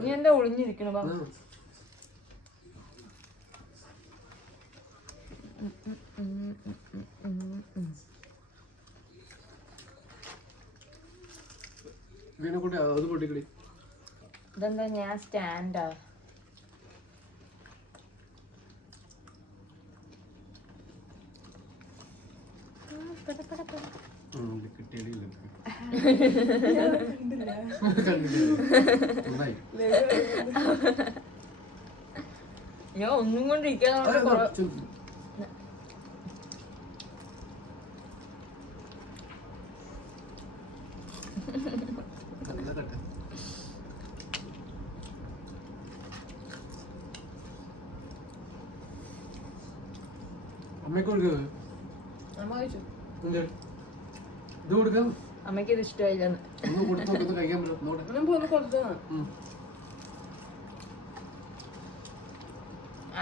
നീ എന്താ ഒളിഞ്ഞിരിക്കണ ഇതെന്താ ഞാൻ സ്റ്റാൻഡാ ഞാൻ ഒന്നും കൊണ്ടിരിക്കാതെ അമ്മയ്ക്ക് ഇത് ഇഷ്ടമായില്ലെന്ന്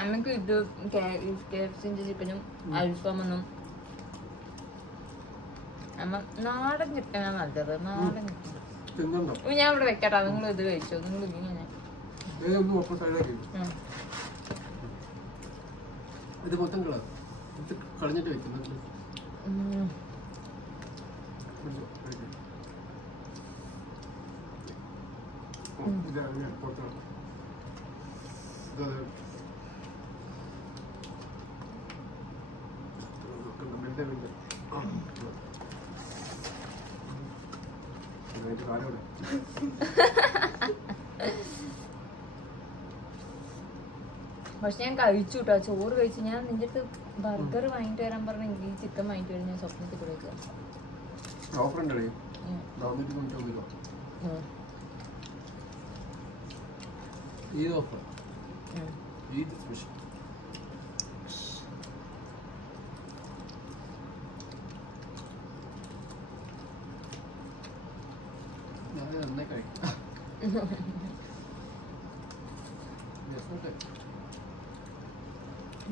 അമ്മക്ക് ഇത് KFCന്റെ ചിക്കനും അൽഫാമൊന്നും അമ്മ നാടൻ ചിക്കനാണ് നല്ലത്. നാടൻ ചിക്കൻ ഞാൻ ഇവിടെ വെക്കട്ടെ, നിങ്ങൾ ഇത് കഴിച്ചോ. നിങ്ങൾ ഇങ്ങനെ ഇത് മൊത്തം കളഞ്ഞിട്ട് വെക്കുന്നത് പക്ഷെ ഞാൻ കഴിച്ചു കേട്ടോ, ചോറ് കഴിച്ചു. ഞാൻ നിന്റെ അടുത്ത് ബർഗർ വാങ്ങിട്ട് വരാൻ പറഞ്ഞെങ്കിൽ ഈ ചിക്കൻ വാങ്ങിട്ട് വരാൻ ഞാൻ സ്വപ്നത്തിൽ കൂടെ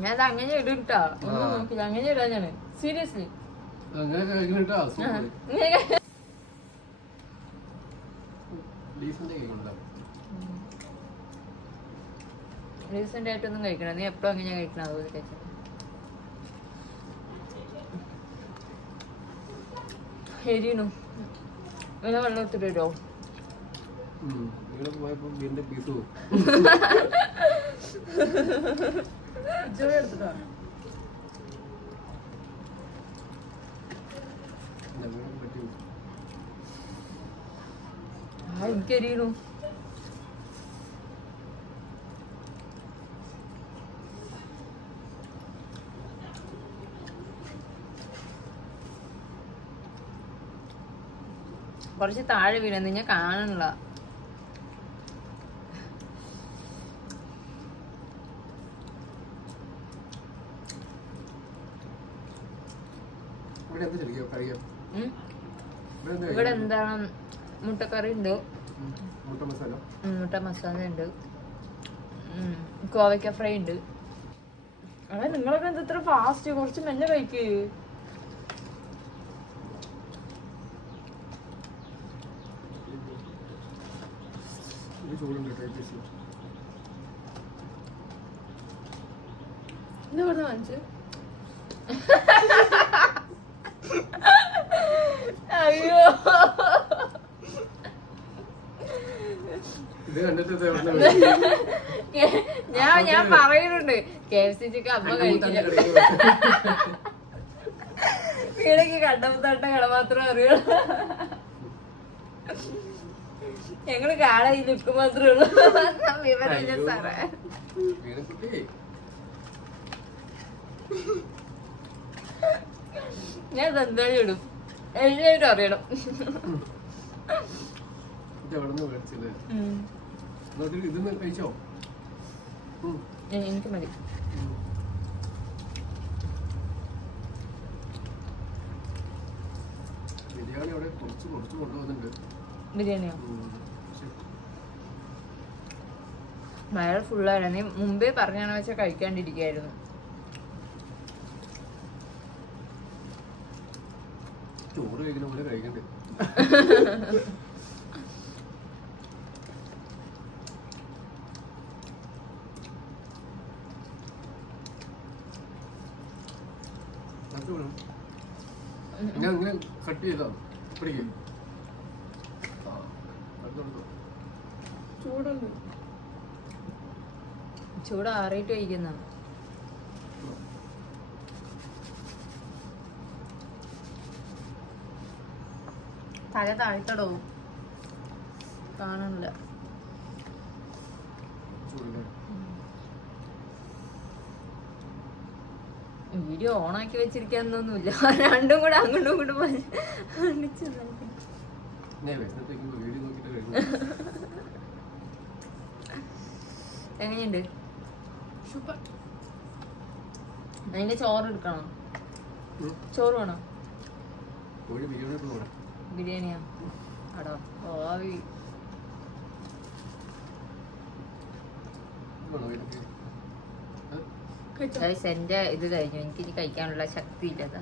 ഞാൻ അങ്ങനെ ഇടും കേട്ടോ. ഒന്നും നോക്കില്ല, അങ്ങനെ ഇടാ ഞാൻ സീരിയസ്ലി. റീസെന്റ് ആയിട്ടൊന്നും കഴിക്കണം. നീ എപ്പോഴും അങ്ങനെ കഴിക്കണം. അതുപോലെ കഴിക്കണം. എരിയണു ഇങ്ങനെ വെള്ളം എടുത്തിട്ട് വരുമോ? എനിക്കെരിയണു. കുറച്ച് താഴെ വീണ ഞാൻ കാണണില്ല. ഇവിടെ എന്താണ് മുട്ടക്കറി ഉണ്ട്, മുട്ട മസാല ഉണ്ട്, കോവയ്ക്ക ഫ്രൈ ഉണ്ട്. അതെ നിങ്ങളൊക്കെ എന്താ ഇത്ര ഫാസ്റ്റ്? കുറച്ച് മെല്ലെ കഴിക്കേ. എന്താ പറഞ്ഞ വാങ്ങിച്ചു? അയ്യോ ഞാൻ പറയുന്നുണ്ട് KFC ചിക്കൻ അമ്മ കഴിക്കില്ല. വീടേക്ക് കണ്ടപ്പത്തോട്ട കട മാത്രം അറിയുള്ളൂ. ഞങ്ങള് കാണാൻ ഈ ലുക്ക് മാത്രമേ ഉള്ളൂ. വിവരമില്ല സാറേ. ഞാൻ എന്തായാലും ഇടും, എല്ലാവരും അറിയണം. എനിക്ക് മതി. ബിരിയാണിയോ? വയറ് ഫുള്ളായിരുന്നു. നീ മുമ്പേ പറഞ്ഞാണെന്ന് വെച്ചാൽ കഴിക്കാണ്ടിരിക്കായിരുന്നു. ചോറ് കഴിക്കുന്ന പോലെ കഴിക്കണ്ടേ? ഞാൻ ഇങ്ങനെ കട്ട് ചെയ്തോ പിടിക്കും. ചൂടുണ്ട്. ചൂട് ആറിയിട്ട് കഴിക്കുന്ന തല താഴ്ത്തടോ കാണണില്ല. വീഡിയോ ഓണാക്കി വെച്ചിരിക്കാന്നൊന്നുമില്ല. രണ്ടും കൂടെ അങ്ങോട്ടും ഇങ്ങോട്ടും എങ്ങനെയുണ്ട്? സൂപ്പർ. അതിന്റെ ചോറ് എടുക്കണം. ചോറ് വേണോ? ബിരിയാണിയാ? അടോ ഓവി. എന്റെ ഇത് കഴിഞ്ഞു. എനിക്ക് ഇനി കഴിക്കാനുള്ള ശക്തി ഇല്ലതാ.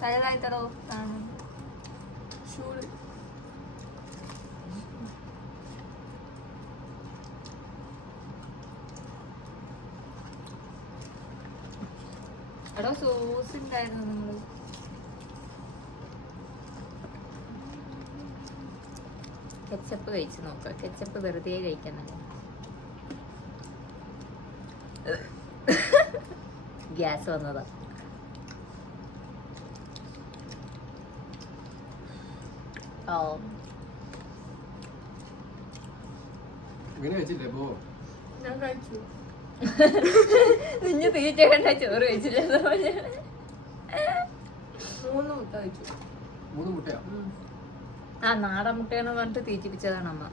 തലതായിത്തടോ കാണും. എടോ സോസ് ഉണ്ടായിരുന്നു നിങ്ങള്. കെച്ചപ്പ് കഴിച്ചു നോക്കാം. കെച്ചപ്പ് വെറുതെ കഴിക്കുന്നുണ്ട്. ഗ്യാസ് വന്നതാ. ഓ ഞാൻ കഴിച്ചു. നിന്നെ തീറ്റ കണ്ട ചോറ് കഴിച്ചില്ല. 3 മുട്ട കഴിച്ചു. 3 മുട്ടയാ? ആ നാടൻ മുട്ടയെന്ന് പറഞ്ഞിട്ട് തീറ്റിപ്പിച്ചതാണ് അമ്മ.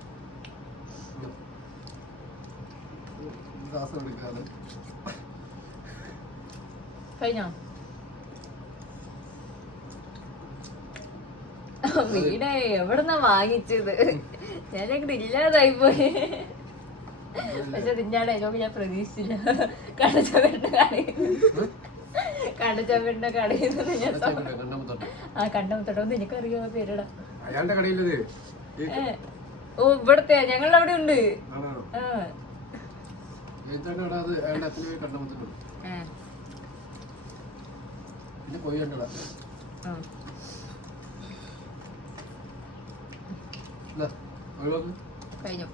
കഴിഞ്ഞോ? വീടേ എവിടുന്നാ വാങ്ങിച്ചത്? ഞാനങ്ങോട്ട് ഇല്ലാതായി പോയി. പക്ഷെ തിന്നാടെ അതിനോട് ഞാൻ പ്രതീക്ഷിച്ചില്ല. കടച്ചവരുടെ കടയിൽ നിന്ന് ഞാൻ കണ്ടമുത്തോട്ടൊന്നും എനിക്കറിയോ പേരിടാ. ഓ ഇവിടത്തെ ഞങ്ങളുടെ അവിടെ ഉണ്ട്. കഴിഞ്ഞു.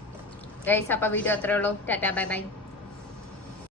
ഗൈസ്, അപ്പൊ വീഡിയോ അത്രേ ഉള്ളൂ. Tata bye bye.